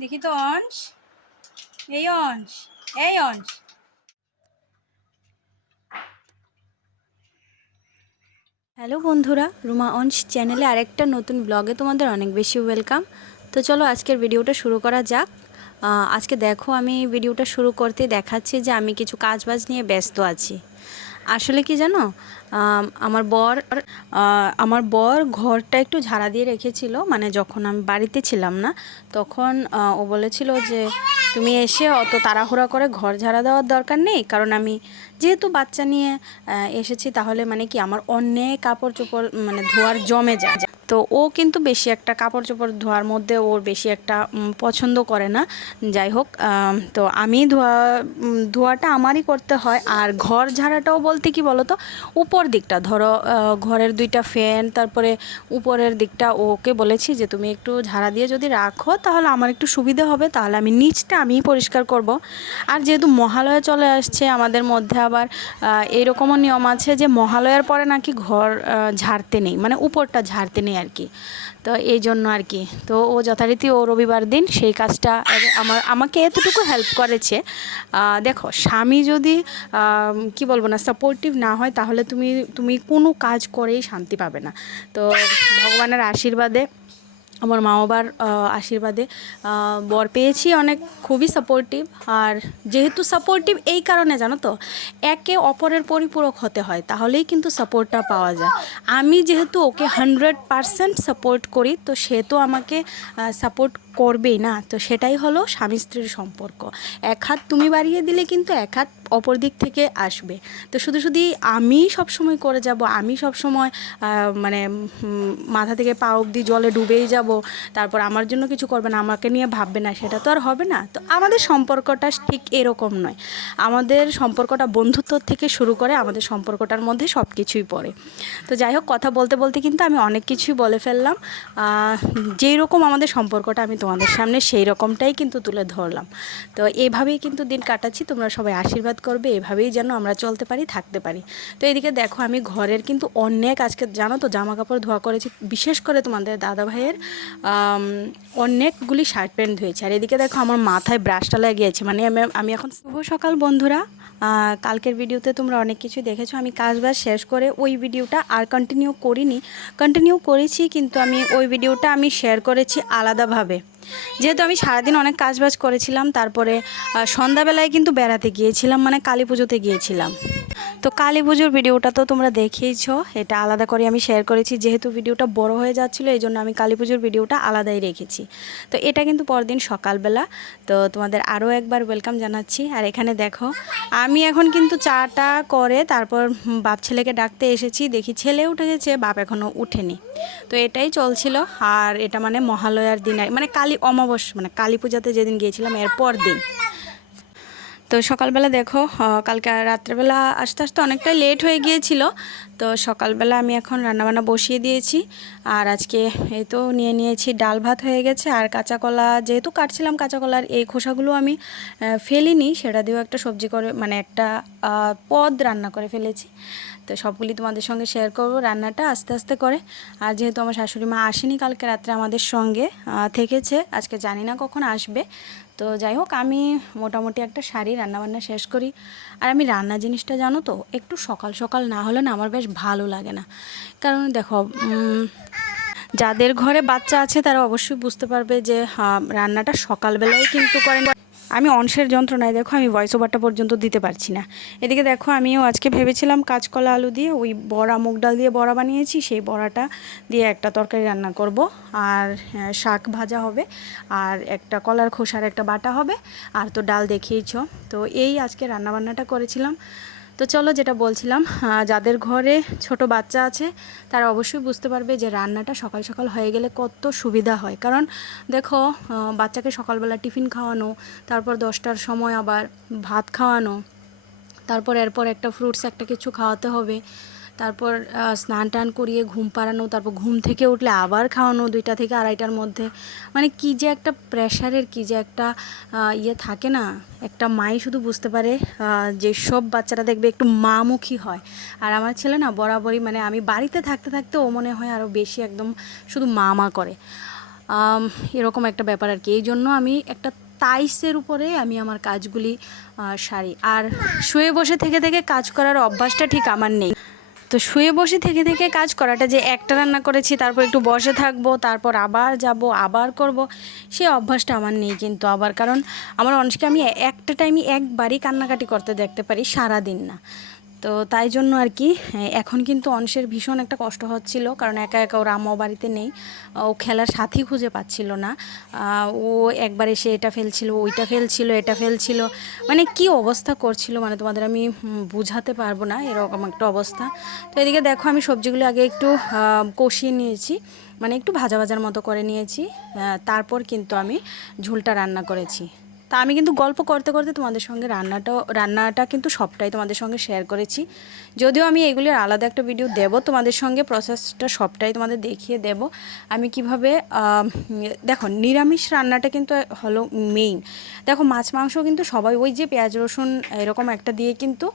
দেখি তো অংশ এই অংশ এই অংশ হ্যালো বন্ধুরা, রুমা অংশ চ্যানেলে আরেকটা নতুন ব্লগে তোমাদের অনেক বেশি ওয়েলকাম। তো চলো আজকের ভিডিওটা শুরু করা যাক। আজকে দেখো আমি ভিডিওটা শুরু করতে দেখাচ্ছি যে আমি কিছু কাজবাজ নিয়ে ব্যস্ত আছি। আসলে কি জানো? আমার বর আমার বর ঘরটা একটু ঝাড়া দিয়ে রেখেছিল মানে যখন আমি বাড়িতে ছিলাম না, তখন ও বলেছিল যে, তুমি এসে অত তাড়াহুড়া করে ঘর ঝাড়া দেওয়ার দরকার নেই, কারণ আমি যেহেতু বাচ্চা নিয়ে এসেছি, তাহলে মানে কি আমার অনেক কাপড় চোপড় মানে ধোয়ার জমে যায়। তো ও কিন্তু বেশি একটা কাপড় চোপড় ধোয়ার মধ্যে ওর বেশি একটা পছন্দ করে না। যাই হোক তো আমি ধোয়া ধোয়াটা আমারই করতে হয়। আর ঘর ঝাড়াটাও বলতে কি বলো তো উপর দিকটা। ধরো ঘরের দুইটা ফ্যান, তারপরে উপরের দিকটা ওকে বলেছি যে, তুমি একটু ঝাড়া দিয়ে যদি রাখো, তাহলে আমার একটু সুবিধা হবে। তাহলে আমি নিচটা আমিই পরিষ্কার করব। আর যেহেতু মহালয়া চলে আসছে আমাদের মধ্যে আবার এরকমও নিয়ম আছে যে মহালয়ার পরে নাকি ঘর ঝাড়তে নেই মানে উপরটা ঝাড়তে নেই আর কি। তো এই জন্য আর কি। তো ও যথারীতি ও রবিবার দিন সেই কাজটা আমার, আমাকে এতটুকু হেল্প করেছে। দেখো, স্বামী যদি কি বলব না সাপোর্টিভ না হয়, তাহলে তুমি তুমি কোনো কাজ করেই শান্তি পাবে না। তো ভগবানের আশীর্বাদে আমার মা বাবার আশীর্বাদে বর পেয়েছি অনেক, খুবই সাপোর্টিভ আর যেহেতু সাপোর্টিভ এই কারণে জানো তো, একে অপরের পরিপূরক হতে হয়, তাহলেই কিন্তু সাপোর্টটা পাওয়া যায়। আমি যেহেতু ওকে হান্ড্রেড পারসেন্ট সাপোর্ট করি, তো সে তো আমাকে সাপোর্ট করবেই না। তো সেটাই হলো স্বামী স্ত্রীর সম্পর্ক। এক হাত তুমি বাড়িয়ে দিলে কিন্তু এক হাত অপর দিক থেকে আসবে। তো শুধু শুধু আমি সব সময় করে যাব, আমি সব সময় মানে মাথা থেকে পা অবধি জলে ডুবেই যাব, তারপর আমার জন্য কিছু করবে না, আমাকে নিয়ে ভাববে না, সেটা তো আর হবে না। তো আমাদের সম্পর্কটা ঠিক এরকম নয়। আমাদের সম্পর্কটা বন্ধুত্ব থেকে শুরু করে আমাদের সম্পর্কটার মধ্যে সব কিছুই পড়ে। তো যাই হোক, কথা বলতে বলতে কিন্তু আমি অনেক কিছুই বলে ফেললাম। যেই রকম আমাদের সম্পর্কটা আমি তোমাদের সামনে সেই রকমটাই কিন্তু তুলে ধরলাম। তো এভাবেই কিন্তু দিন কাটাচ্ছি, তোমরা সবাই আশীর্বাদ করবে, এভাবেই যেন আমরা চলতে পারি, থাকতে পারি। তো এদিকে দেখো, আমি ঘরের কিন্তু অনেক আজকে, জানো তো জামা কাপড় ধোয়া করেছি, বিশেষ করে তোমাদের দাদা ভাইয়ের অনেকগুলি শার্ট প্যান্ট ধুয়েছে। আর এদিকে দেখো, আমার মাথায় ব্রাশটা লাগিয়েছে মানে আমি এখন শুভ সকাল বন্ধুরা। কালকের ভিডিওতে তোমরা অনেক কিছু দেখেছ, আমি কাজ বাজ শেষ করে ওই ভিডিওটা আর কন্টিনিউ করিনি। কন্টিনিউ করেছি, কিন্তু আমি ওই ভিডিওটা আমি শেয়ার করেছি আলাদাভাবে। যেহেতু আমি সারাদিন অনেক কাজ বাজ করেছিলাম, তারপরে সন্ধ্যাবেলায় কিন্তু বেড়াতে গিয়েছিলাম মানে কালী পুজোতে গিয়েছিলাম। তো কালী পুজোর ভিডিওটা তো তোমরা দেখেইছো, এটা আলাদা করে আমি শেয়ার করেছি, যেহেতু ভিডিওটা বড় হয়ে যাচ্ছিল এই জন্য আমি কালী পুজোর ভিডিওটা আলাদাই রেখেছি। তো এটা কিন্তু পরদিন সকালবেলা, তো তোমাদের আরও একবার ওয়েলকাম জানাচ্ছি। আর এখানে দেখো, আমি এখন কিন্তু চাটা করে, তারপর বাপ ছেলেকে ডাকতে এসেছি, দেখি ছেলে উঠে গেছে বাপ এখনও উঠেনি। তো এটাই চলছিল। আর এটা মানে মহালয়ার দিন মানে কালী অমাবস্যা মানে কালী পূজাতে যেদিন গিয়েছিলাম এরপর দিন তো সকালবেলা দেখো কালকে রাত্রেবেলা আস্তে আস্তে অনেকটাই লেট হয়ে গিয়েছিল। তো সকালবেলা আমি এখন রান্নাবান্না বসিয়ে দিয়েছি। আর আজকে এই তো নিয়ে নিয়েছি ডাল ভাত হয়ে গেছে। আর কাঁচা কলা যেহেতু কাটছিলাম কাঁচা কলার এই খোসাগুলো আমি ফেলিনি, সেটা দিয়েও একটা সবজি করে মানে একটা পদ রান্না করে ফেলেছি। তো সবগুলি তোমাদের সঙ্গে শেয়ার করব রান্নাটা আস্তে আস্তে করে। আর যেহেতু আমার শাশুড়ি মা আসেনি কালকে রাত্রে আমাদের সঙ্গে থেকেছে, আজকে জানি না কখন আসবে। তো যাই হোক, আমি মোটামুটি একটা শাড়ি রান্নাবান্না শেষ করি। আর আমি রান্না জিনিসটা জানো তো, একটু সকাল সকাল না হলে না আমার বেশ ভালো লাগে না। কারণ দেখো যাদের ঘরে বাচ্চা আছে তারা অবশ্যই বুঝতে পারবে যে রান্নাটা সকালবেলায় কিন্তু করেন আমি অংশের যন্ত্রণায় দেখো আমি ভয়েস ওভারটা পর্যন্ত দিতে পারছি না। এদিকে দেখো আমিও আজকে ভেবেছিলাম কাঁচকলা আলু দিয়ে ওই বড়া, মুগ ডাল দিয়ে বড়া বানিয়েছি, সেই বড়াটা দিয়ে একটা তরকারি রান্না করব। আর শাক ভাজা হবে, আর একটা কলার খোসার একটা বাটা হবে। আর তো ডাল দেখিয়েছ। তো এই আজকে রান্নাবান্নাটা করেছিলাম। তো চলো যেটা বলছিলাম যাদের ঘরে ছোট বাচ্চা আছে, তারা অবশ্যই বুঝতে পারবে যে রান্নাটা সকাল সকাল হয়ে গেলে কত সুবিধা হয়। কারণ দেখো বাচ্চাকে সকালবেলা টিফিন খাওয়ানো, তারপর দশটার সময় আবার ভাত খাওয়ানো, তারপর এরপর একটা ফ্রুটস একটা কিছু খাওয়াতে হবে। তারপর স্নান টান করিয়ে ঘুম পাড়ানো, তারপর ঘুম থেকে উঠলে আবার খাওয়ানো দুইটা থেকে আড়াইটার মধ্যে। মানে কি যে একটা প্রেশারের কি যে একটা ইয়ে থাকে না, একটা মাই শুধু বুঝতে পারে যে সব বাচ্চারা দেখবে একটু মামুখী হয়। আর আমার ছেলে না বরাবরই মানে আমি বাড়িতে থাকতে থাকতে ও মনে হয় আরও বেশি একদম শুধু মা মা করে এরকম একটা ব্যাপার আর কি। এই জন্য আমি একটা তাইসের উপরে আমি আমার কাজগুলি সারি। আর শুয়ে বসে থেকে থেকে কাজ করার অভ্যাসটা ঠিক আমার নেই। তো শুয়ে বসে থেকে থেকে কাজ করাটা যে একটা রান্না করেছি, তারপর একটু বসে থাকব, তারপর আবার যাব, আবার করব সেই অভ্যাসটা আমার নেই কিন্তু আবার। কারণ আমার অনেককে আমি একটা টাইমই একবারই কান্নাকাটি করতে দেখতে পারি সারা দিন না। তো তাই জন্য আর কি এখন কিন্তু অংশের ভীষণ একটা কষ্ট হচ্ছিল, কারণ একা একা ওর আম্মাও বাড়িতে নেই, ও খেলার সাথী খুঁজে পাচ্ছিল না ও একবার এসে এটা ফেলছিল, ওইটা ফেলছিল, এটা ফেলছিল মানে কি অবস্থা করছিল মানে তোমাদের আমি বুঝাতে পারব না, এরকম একটা অবস্থা। তো এদিকে দেখো আমি সবজিগুলো আগে একটু কষিয়ে নিয়েছি মানে একটু ভাজা ভাজার মতো করে নিয়েছি তারপর কিন্তু আমি ঝোলটা রান্না করেছি। তা আমি কিন্তু গল্প করতে করতে তোমাদের সঙ্গে রান্নাটাও রান্নাটা কিন্তু সবটাই তোমাদের সঙ্গে শেয়ার করেছি। যদিও আমি এগুলির আলাদা একটা ভিডিও দেব, তোমাদের সঙ্গে প্রসেসটা সবটাই তোমাদের দেখিয়ে দেব। আমি কীভাবে দেখো, নিরামিষ রান্নাটা কিন্তু হলো মেইন দেখো, মাছ, মাংস কিন্তু সবাই ওই যে পেঁয়াজ, রসুন এরকম একটা দিয়ে কিন্তু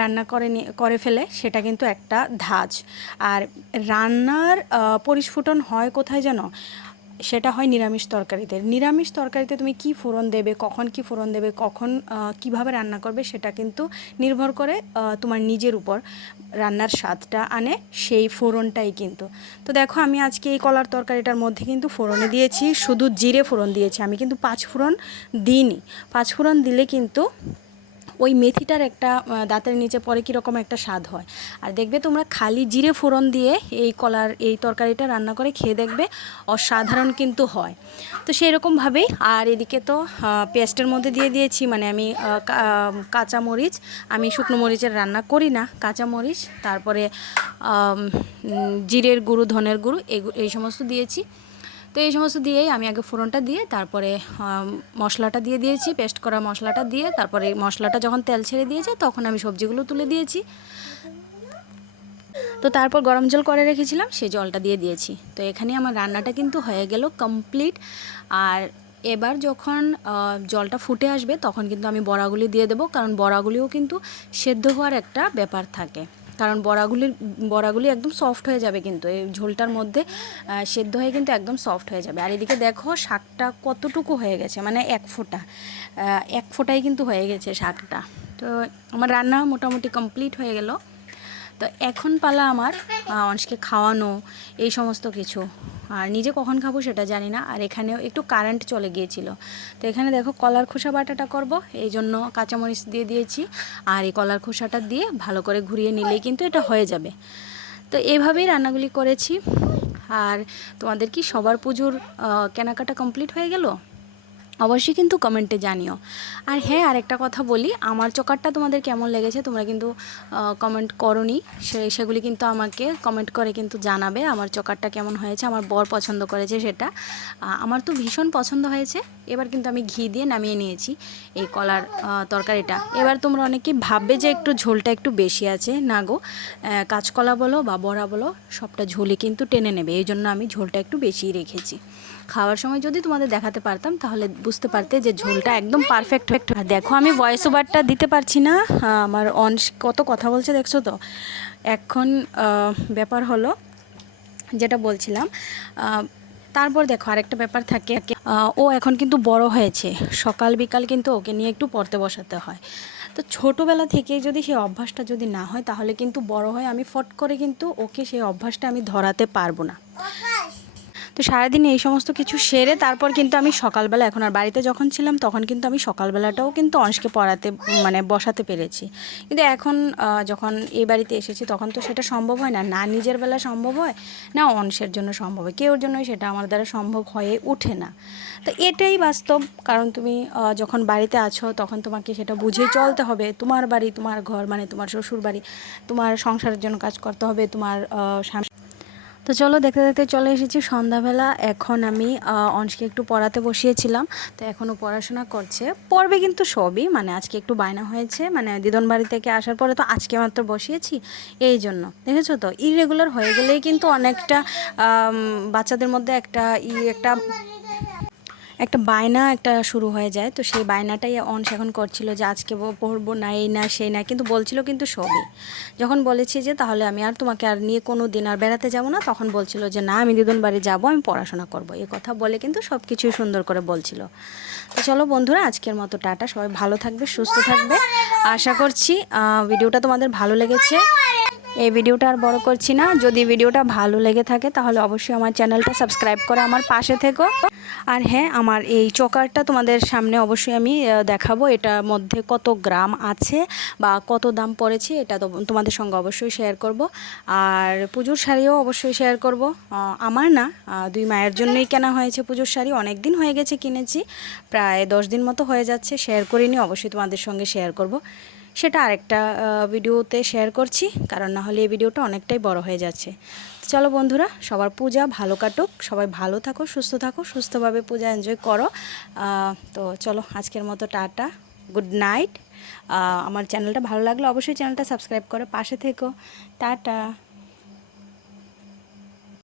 রান্না করে করে ফেলে, সেটা কিন্তু একটা ধাজ আর রান্নার পরিস্ফুটন হয় কোথায় জানো? সেটা হয় নিরামিষ তরকারিতে। নিরামিষ তরকারিতে তুমি কি ফোড়ন দেবে, কখন কি ফোড়ন দেবে, কখন কীভাবে রান্না করবে সেটা কিন্তু নির্ভর করে তোমার নিজের উপর রান্নার স্বাদটা আনে সেই ফোড়নটাই কিন্তু। তো দেখো আমি আজকে এই কলার তরকারিটার মধ্যে কিন্তু ফোড়নে দিয়েছি, শুধু জিরে ফোড়ন দিয়েছি। আমি কিন্তু পাঁচ ফোড়ন দিইনি। পাঁচ ফোড়ন দিলে কিন্তু ওই মেথিটার একটা দাঁতের নিচে পরে কীরকম একটা স্বাদ হয়। আর দেখবে তোমরা খালি জিরে ফোড়ন দিয়ে এই কলার, এই তরকারিটা রান্না করে খেয়ে দেখবে অসাধারণ কিন্তু হয়। তো সেই রকমভাবেই আর এদিকে তো পেস্টের মধ্যে দিয়ে দিয়েছি মানে আমি কাঁচা মরিচ। আমি শুকনো মরিচের রান্না করি না, কাঁচা মরিচ। তারপরে জিরের গুঁড়ো, ধনের গুঁড়ো এই সমস্ত দিয়েছি। তো এই সমস্ত দিয়েই আমি আগে ফোড়নটা দিয়ে তারপরে মশলাটা দিয়ে দিয়েছি পেস্ট করা মশলাটা দিয়ে, তারপরে মশলাটা যখন তেল ছেড়ে দিয়েছে তখন আমি সবজিগুলো তুলে দিয়েছি। তো তারপর গরম জল করে রেখেছিলাম, সেই জলটা দিয়ে দিয়েছি। তো এখানে আমার রান্নাটা কিন্তু হয়ে গেল কমপ্লিট আর এবার যখন জলটা ফুটে আসবে তখন কিন্তু আমি বড়াগুলি দিয়ে দেবো, কারণ বড়াগুলিও কিন্তু সেদ্ধ হওয়ার একটা ব্যাপার থাকে। কারণ বড়াগুলির বড়াগুলি একদম সফট হয়ে যাবে কিন্তু। এই ঝোলটার মধ্যে সেদ্ধ হয়ে কিন্তু একদম সফট হয়ে যাবে। আর এদিকে দেখো, শাকটা কতটুকু হয়ে গেছে মানে এক ফোঁটা। এক ফোঁটাই কিন্তু হয়ে গেছে শাকটা। তো আমার রান্না মোটামুটি কমপ্লিট হয়ে গেল। তো এখন পালা আমার অংশকে খাওয়ানো, এই সমস্ত কিছু। আর নিজে কখন খাব সেটা জানি না। আর এখানেও একটু কারেন্ট চলে গিয়েছিল। তো এখানে দেখো কলার খোসা বাটাটা করব। এই জন্য কাঁচামরিচ দিয়ে দিয়েছি। আর এই কলার খোসাটা দিয়ে ভালো করে ঘুরিয়ে নিলেই কিন্তু এটা হয়ে যাবে। তো এইভাবেই রান্নাগুলি করেছি। আর তোমাদের কি সবার পুজোর কেনাকাটা কমপ্লিট হয়ে গেল? অবশ্যই কিন্তু কমেন্টে জানিও। আর হ্যাঁ আরেকটা কথা বলি, আমার চকারটা তোমাদের কেমন লেগেছে তোমরা কিন্তু কমেন্ট করনি। সে, সেগুলি কিন্তু আমাকে কমেন্ট করে কিন্তু জানাবে, আমার চকারটা কেমন হয়েছে, আমার বর পছন্দ করেছে সেটা। আমার তো ভীষণ পছন্দ হয়েছে, এবার কিন্তু আমি ঘি দিয়ে নামিয়ে নিয়েছি এই কলার তরকারিটা। এবার তোমরা অনেকে ভাববে যে একটু ঝোলটা একটু বেশি আছে, না গো। কাঁচকলা বলো বা বড়া বলো, সবটা ঝোলই কিন্তু টেনে নেবে, এই জন্য আমি ঝোলটা একটু বেশিই রেখেছি। খাওয়ার সময় যদি তোমাদের দেখাতে পারতাম, তাহলে বুঝতে পারতে যে ঝোলটা একদম পারফেক্ট দেখো আমি ভয়েস ওভারটা দিতে পারছি না। আমার অন কত কথা বলছে দেখছ তো? এখন ব্যাপার হলো যেটা বলছিলাম তারপর দেখো আরেকটা ব্যাপার থাকে ও এখন কিন্তু বড় হয়েছে। সকাল বিকাল কিন্তু ওকে নিয়ে একটু পড়তে বসাতে হয়। তো ছোটোবেলা থেকে যদি সেই অভ্যাসটা যদি না হয়, তাহলে কিন্তু বড় হয়ে আমি ফট করে কিন্তু ওকে সেই অভ্যাসটা আমি ধরাতে পারব না। তো সারাদিন এই সমস্ত কিছু সেরে তারপর কিন্তু আমি সকালবেলা, এখন আর বাড়িতে যখন ছিলাম তখন কিন্তু আমি সকালবেলাটাও কিন্তু অংশকে পড়াতে মানে বসাতে পেরেছি। কিন্তু এখন যখন এই বাড়িতে এসেছি তখন তো সেটা সম্ভব হয় না। না নিজের বেলা সম্ভব হয়, না অংশের জন্য সম্ভব হয়। কেউর জন্যই সেটা আমার দ্বারা সম্ভব হয়ে ওঠে না। তো এটাই বাস্তব। কারণ তুমি যখন বাড়িতে আছো তখন তোমাকে সেটা বুঝেই চলতে হবে। তোমার বাড়ি, তোমার ঘর মানে তোমার শ্বশুর বাড়ি তোমার সংসারের জন্য কাজ করতে হবে, তোমার স্বামী তো চলো দেখতে দেখতে চলে এসেছি সন্ধ্যাবেলা। এখন আমি অংশকে একটু পড়াতে বসিয়েছিলাম। তো এখনও পড়াশোনা করছে। পড়বে কিন্তু সবই মানে আজকে একটু বায়না হয়েছে। মানে দিদন বাড়ি থেকে আসার পরে তো আজকে মাত্র বসিয়েছি। এই জন্য, দেখেছ তো? ইরেগুলার হয়ে গেলেই কিন্তু অনেকটা বাচ্চাদের মধ্যে একটা ই, একটা একটা বায়না একটা শুরু হয়ে যায়। তো সেই বায়নাটাই অনস এখন করছিল যে আজকে পড়ব না, এই না, সেই না, কিন্তু বলছিল কিন্তু সবই। যখন বলেছি যে তাহলে আমি আর তোমাকে আর নিয়ে কোনো দিন আর বেড়াতে যাব না, তখন বলছিল যে না, আমি দিদুন বাড়ি যাব, আমি পড়াশোনা করব। এই কথা বলে কিন্তু সব কিছুই সুন্দর করে বলছিল। তো চলো বন্ধুরা, আজকের মতো টাটা। সবাই ভালো থাকবে, সুস্থ থাকবে। আশা করছি ভিডিওটা তোমাদের ভালো লেগেছে। এই ভিডিওটা আর বড় করছি না। যদি ভিডিওটা ভালো লেগে থাকে, তাহলে অবশ্যই আমার চ্যানেলটা সাবস্ক্রাইব করে আমার পাশে থেকো। আর হ্যাঁ আমার এই চকারটা তোমাদের সামনে অবশ্যই আমি দেখাবো। এটার মধ্যে কত গ্রাম আছে বা কত দাম পড়েছে, এটা তোমাদের সঙ্গে অবশ্যই শেয়ার করব। আর পুজোর শাড়িও অবশ্যই শেয়ার করব। আমার না দুই মায়ের জন্যই কেনা হয়েছে পুজোর শাড়ি। অনেক দিন হয়ে গেছে কিনেছি। প্রায় দশ দিন মতো হয়ে যাচ্ছে শেয়ার করিনি, অবশ্যই তোমাদের সঙ্গে শেয়ার করব। সেটা আরেকটা ভিডিওতে শেয়ার করছি, কারণ না হলে এই ভিডিওটা অনেকটাই বড় হয়ে যাচ্ছে। তো চলো বন্ধুরা, সবার পূজা ভালো কাটুক, সবাই ভালো থাকো, সুস্থ থাকো, সুস্থভাবে পূজা এনজয় করো। তো চলো আজকের মতো টাটা গুড নাইট আমার চ্যানেলটা ভালো লাগলে অবশ্যই চ্যানেলটা সাবস্ক্রাইব করে পাশে থেকো। টাটা।